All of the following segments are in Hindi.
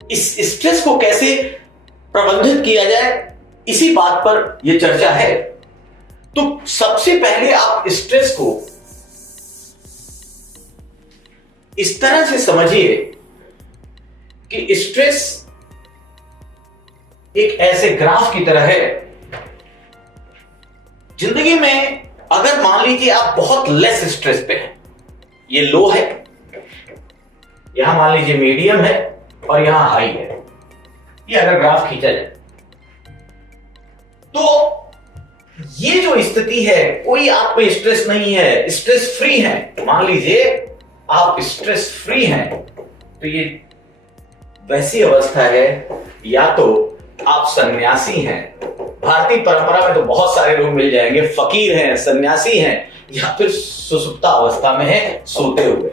इस स्ट्रेस को कैसे प्रबंधित किया जाए, इसी बात पर यह चर्चा है। तो सबसे पहले आप स्ट्रेस को इस तरह से समझिए कि स्ट्रेस एक ऐसे ग्राफ की तरह है। जिंदगी में अगर मान लीजिए आप बहुत लेस स्ट्रेस पे हैं, ये लो है, यहां मान लीजिए मीडियम है और यहां हाई है, ये अगर ग्राफ खींचा जाए तो ये जो स्थिति है, कोई आप पे स्ट्रेस नहीं है, स्ट्रेस फ्री है। मान लीजिए आप स्ट्रेस फ्री हैं, तो ये वैसी अवस्था है, या तो आप सन्यासी हैं, भारतीय परंपरा में तो बहुत सारे लोग मिल जाएंगे, फकीर हैं, सन्यासी हैं, या फिर सुसुप्ता अवस्था में है, सोते हुए।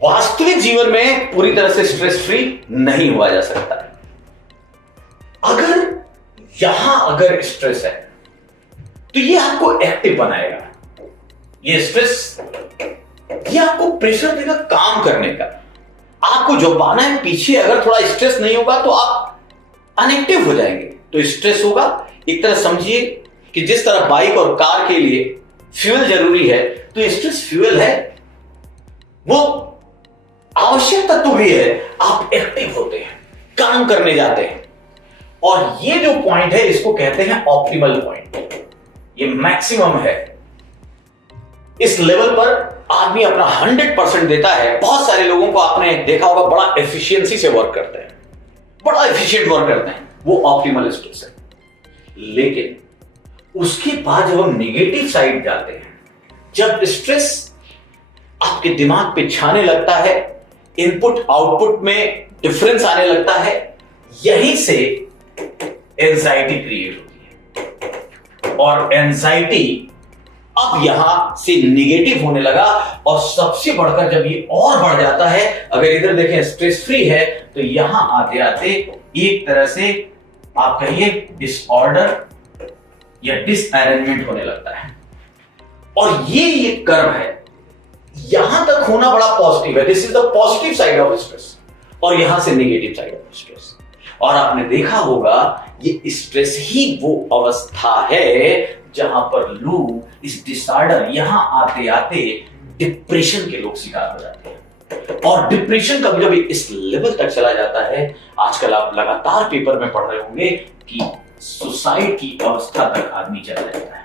वास्तविक जीवन में पूरी तरह से स्ट्रेस फ्री नहीं हुआ जा सकता। अगर स्ट्रेस है तो ये आपको एक्टिव बनाएगा। ये स्ट्रेस ये आपको प्रेशर देगा काम करने का, आपको जो पाना है पीछे। अगर थोड़ा स्ट्रेस नहीं होगा तो आप अनएक्टिव हो जाएंगे। तो स्ट्रेस होगा, एक तरह समझिए कि जिस तरह बाइक और कार के लिए फ्यूल जरूरी है, तो स्ट्रेस फ्यूल है, वो आवश्यक तत्व भी है। आप एक्टिव होते हैं, काम करने जाते हैं, और ये जो पॉइंट है इसको कहते हैं ऑप्टिमल पॉइंट। ये मैक्सिमम है। इस लेवल पर आदमी अपना 100% देता है। बहुत सारे लोगों को आपने देखा होगा बड़ा एफिशिएंसी से वर्क करते हैं, बड़ा एफिशिएंट वर्क करते हैं, वो ऑप्टिमल स्ट्रेस है। लेकिन उसके बाद जब हम नेगेटिव साइड जाते हैं, जब स्ट्रेस आपके दिमाग पे छाने लगता है, इनपुट आउटपुट में डिफरेंस आने लगता है, यहीं से एंजाइटी क्रिएट होती है। और एंजाइटी अब यहां से नेगेटिव होने लगा, और सबसे बढ़कर जब ये और बढ़ जाता है, अगर इधर देखें स्ट्रेस फ्री है, तो यहां आते आते एक तरह से आप कहिए डिसऑर्डर या डिसअरेंजमेंट होने लगता है। और ये कर्व है, यहां तक होना बड़ा पॉजिटिव है, this is the positive side of stress, और यहां से नेगेटिव साइड ऑफ स्ट्रेस। और आपने देखा होगा ये स्ट्रेस ही वो अवस्था है जहां पर लोग इस डिसऑर्डर यहां आते आते डिप्रेशन के लोग शिकार हो जाते हैं। और डिप्रेशन कभी कभी इस लेवल तक चला जाता है, आजकल आप लगातार पेपर में पढ़ रहे होंगे कि सुसाइड की अवस्था तक आदमी चला जाता है।